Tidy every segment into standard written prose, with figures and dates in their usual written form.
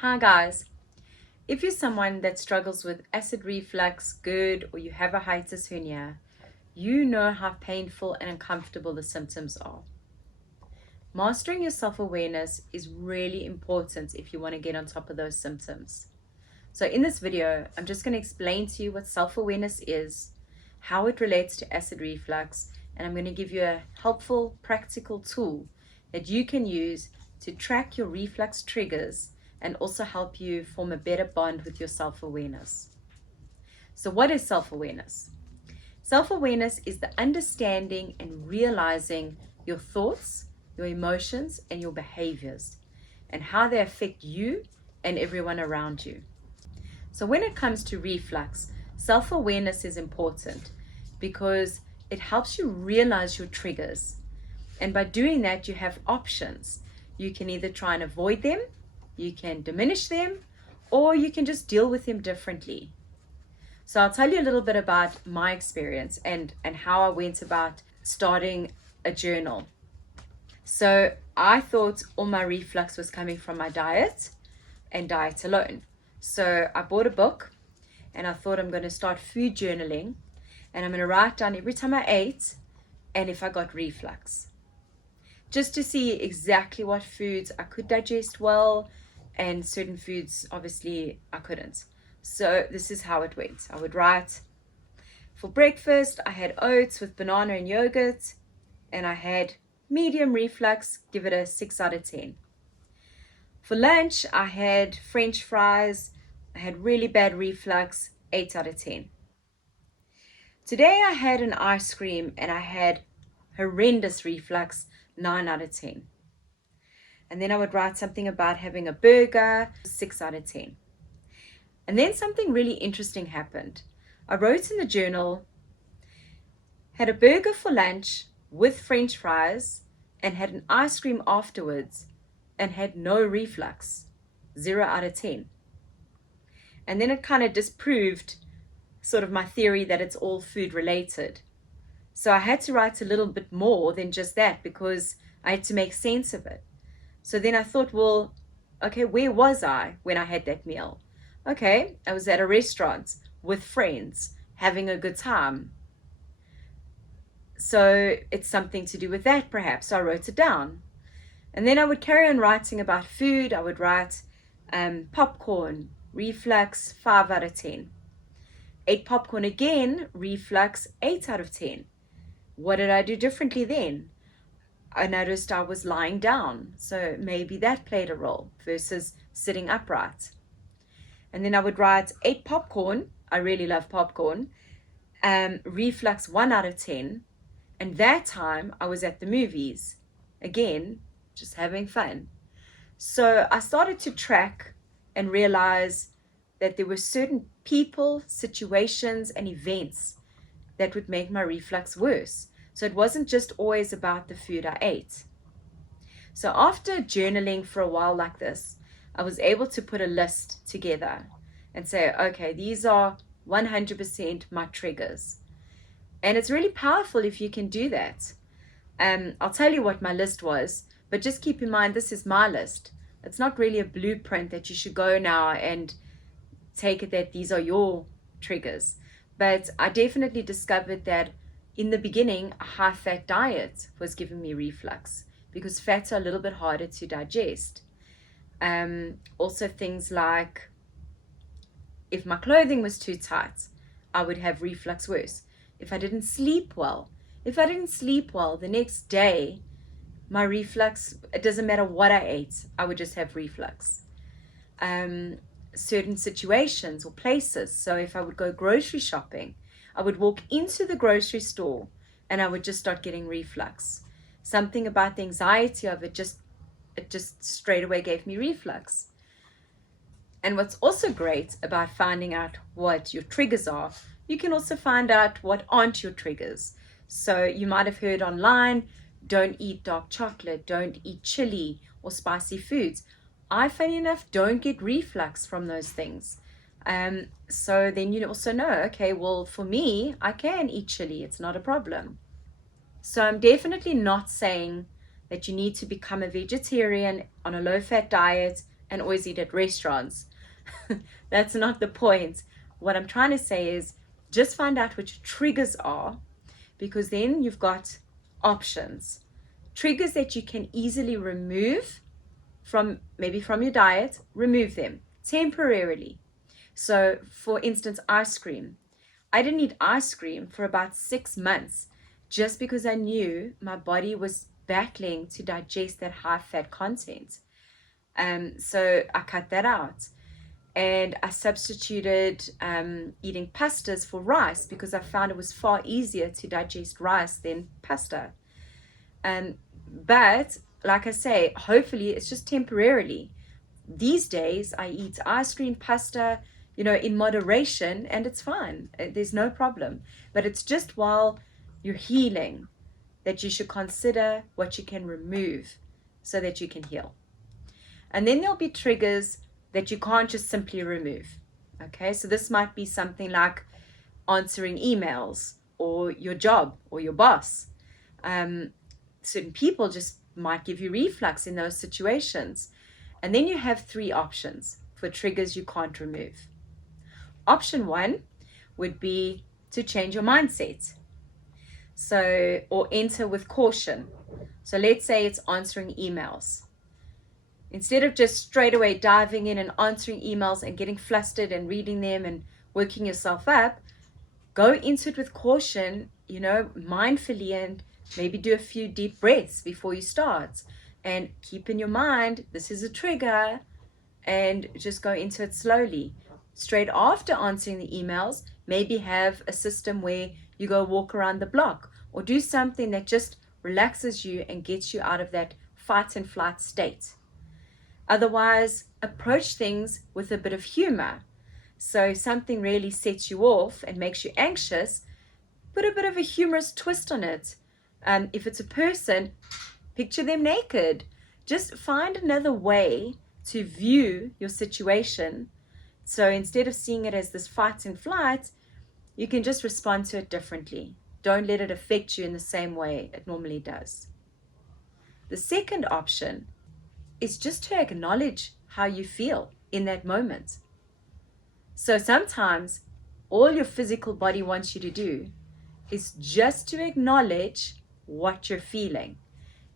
Hi guys, if you're someone that struggles with acid reflux, GERD, or you have a hiatus hernia, you know how painful and uncomfortable the symptoms are. Mastering your self-awareness is really important if you want to get on top of those symptoms. So in this video, I'm just going to explain to you what self-awareness is, how it relates to acid reflux, and I'm going to give you a helpful, practical tool that you can use to track your reflux triggers and also help you form a better bond with your self-awareness. So what is self-awareness? Self-awareness is the understanding and realizing your thoughts, your emotions, and your behaviors, and how they affect you and everyone around you. So when it comes to reflux, self-awareness is important because it helps you realize your triggers. And by doing that, you have options. You can either try and avoid them, you can diminish them, or you can just deal with them differently. So I'll tell you a little bit about my experience and how I went about starting a journal. So I thought all my reflux was coming from my diet and diet alone. So I bought a book and I thought I'm going to start food journaling, and I'm going to write down every time I ate and if I got reflux, just to see exactly what foods I could digest well and certain foods obviously I couldn't. So this is how it went. I would write, for breakfast I had oats with banana and yogurt, and I had medium reflux, give it a 6 out of 10. For lunch I had French fries, I had really bad reflux, 8 out of 10. Today I had an ice cream and I had horrendous reflux, 9 out of 10. And then I would write something about having a burger, 6 out of 10. And then something really interesting happened. I wrote in the journal, had a burger for lunch with French fries and had an ice cream afterwards and had no reflux, 0 out of 10. And then it kind of disproved sort of my theory that it's all food related. So I had to write a little bit more than just that because I had to make sense of it. So then I thought, well, okay, where was I when I had that meal? Okay, I was at a restaurant with friends having a good time. So it's something to do with that perhaps. So I wrote it down. And then I would carry on writing about food. I would write popcorn, reflux, 5 out of 10. Ate popcorn again, reflux, 8 out of 10. What did I do differently then? I noticed I was lying down, so maybe that played a role versus sitting upright. And then I would write, ate popcorn, I really love popcorn, reflux, 1 out of 10. And that time I was at the movies, again, just having fun. So I started to track and realize that there were certain people, situations, and events that would make my reflux worse. So it wasn't just always about the food I ate. So after journaling for a while like this, I was able to put a list together and say, okay, these are 100% my triggers. And it's really powerful if you can do that. I'll tell you what my list was, but just keep in mind, this is my list. It's not really a blueprint that you should go now and take it that these are your triggers. But I definitely discovered that in the beginning, a high-fat diet was giving me reflux because fats are a little bit harder to digest. Also things like if my clothing was too tight, I would have reflux worse. If I didn't sleep well, the next day, my reflux, it doesn't matter what I ate, I would just have reflux. Certain situations or places. So if I would go grocery shopping, I would walk into the grocery store and I would just start getting reflux. Something about the anxiety of it just straight away gave me reflux. And what's also great about finding out what your triggers are, you can also find out what aren't your triggers. So you might have heard online, don't eat dark chocolate, don't eat chili or spicy foods. I, funny enough, don't get reflux from those things. So then you also know, okay, well, for me, I can eat chili. It's not a problem. So I'm definitely not saying that you need to become a vegetarian on a low-fat diet and always eat at restaurants. That's not the point. What I'm trying to say is just find out what your triggers are, because then you've got options. Triggers that you can easily remove from, maybe from your diet, remove them temporarily. So for instance, ice cream. I didn't eat ice cream for about 6 months just because I knew my body was battling to digest that high fat content. So I cut that out, and I substituted eating pastas for rice because I found it was far easier to digest rice than pasta. But like I say, hopefully it's just temporarily. These days I eat ice cream, pasta, in moderation, and it's fine. There's no problem. But it's just while you're healing that you should consider what you can remove so that you can heal. And then there'll be triggers that you can't just simply remove. Okay, so this might be something like answering emails, or your job, or your boss. Certain people just might give you reflux in those situations. And then you have 3 options for triggers you can't remove. Option 1 would be to change your mindset. So, or enter with caution. So let's say it's answering emails. Instead of just straight away diving in and answering emails and getting flustered and reading them and working yourself up, go into it with caution, mindfully, and maybe do a few deep breaths before you start. And keep in your mind, this is a trigger, and just go into it slowly. Straight after answering the emails, maybe have a system where you go walk around the block, or do something that just relaxes you and gets you out of that fight and flight state. Otherwise, approach things with a bit of humor. So if something really sets you off and makes you anxious, put a bit of a humorous twist on it. If it's a person, picture them naked. Just find another way to view your situation. So instead of seeing it as this fight and flight, you can just respond to it differently. Don't let it affect you in the same way it normally does. The second option is just to acknowledge how you feel in that moment. So sometimes all your physical body wants you to do is just to acknowledge what you're feeling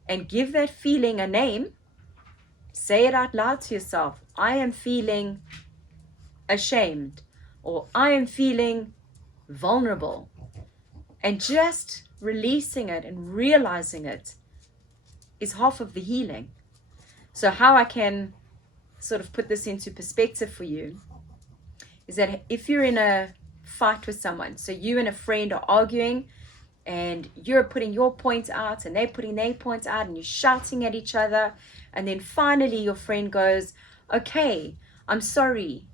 and give that feeling a name. Say it out loud to yourself. I am feeling ashamed, or I am feeling vulnerable. And just releasing it and realizing it is half of the healing. So how I can sort of put this into perspective for you is that if you're in a fight with someone, so you and a friend are arguing, and you're putting your points out and they're putting their points out, and you're shouting at each other, and then finally your friend goes, okay, I'm sorry,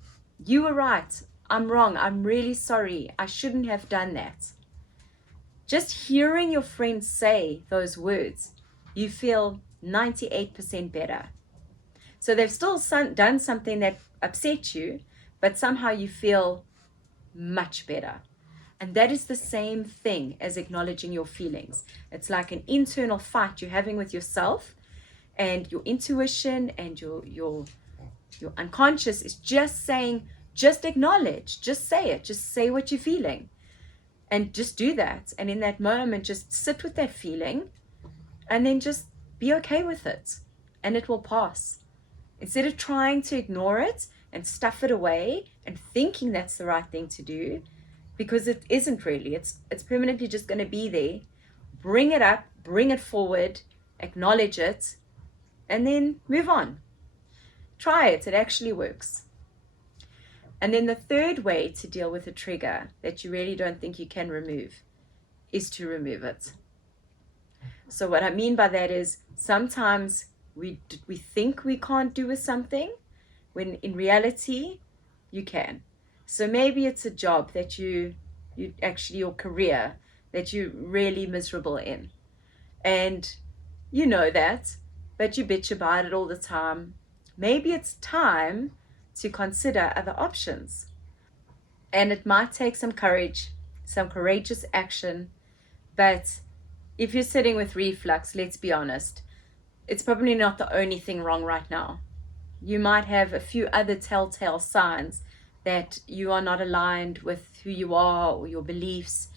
you were right, I'm wrong, I'm really sorry, I shouldn't have done that. Just hearing your friend say those words, you feel 98% better. So they've still done something that upset you, but somehow you feel much better. And that is the same thing as acknowledging your feelings. It's like an internal fight you're having with yourself, and your intuition and your unconscious is just saying, just acknowledge, just say it, just say what you're feeling, and just do that. And in that moment, just sit with that feeling, and then just be okay with it, and it will pass. Instead of trying to ignore it and stuff it away and thinking that's the right thing to do, because it isn't really. It's permanently just going to be there. Bring it up, bring it forward, acknowledge it, and then move on. Try it. It actually works. And then the third way to deal with a trigger that you really don't think you can remove is to remove it. So what I mean by that is sometimes we think we can't do with something when in reality you can. So maybe it's a job that you actually, your career that you're really miserable in, and you know that, but you bitch about it all the time. Maybe it's time to consider other options, and it might take some courage, some courageous action. But if you're sitting with reflux, let's be honest, it's probably not the only thing wrong right now. You might have a few other telltale signs that you are not aligned with who you are or your beliefs.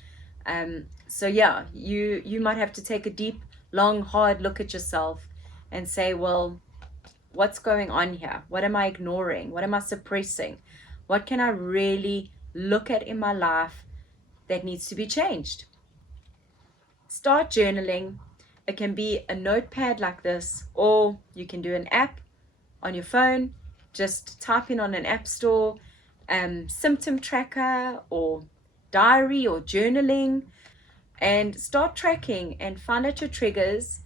So yeah, you might have to take a deep, long, hard look at yourself and say, well, what's going on here? What am I ignoring? What am I suppressing? What can I really look at in my life that needs to be changed? Start journaling. It can be a notepad like this, or you can do an app on your phone. Just type in on an app store, symptom tracker or diary or journaling, and start tracking and find out your triggers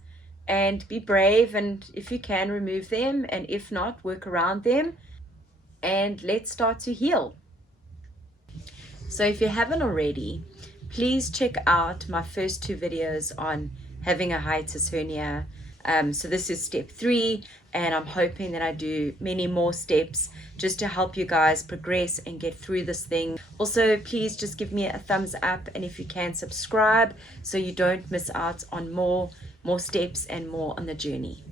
and be brave, and if you can, remove them, and if not, work around them, and let's start to heal. So if you haven't already, please check out my first two videos on having a hiatus hernia. So this is step 3, and I'm hoping that I do many more steps just to help you guys progress and get through this thing. Also, please just give me a thumbs up, and if you can, subscribe so you don't miss out on more steps and more on the journey.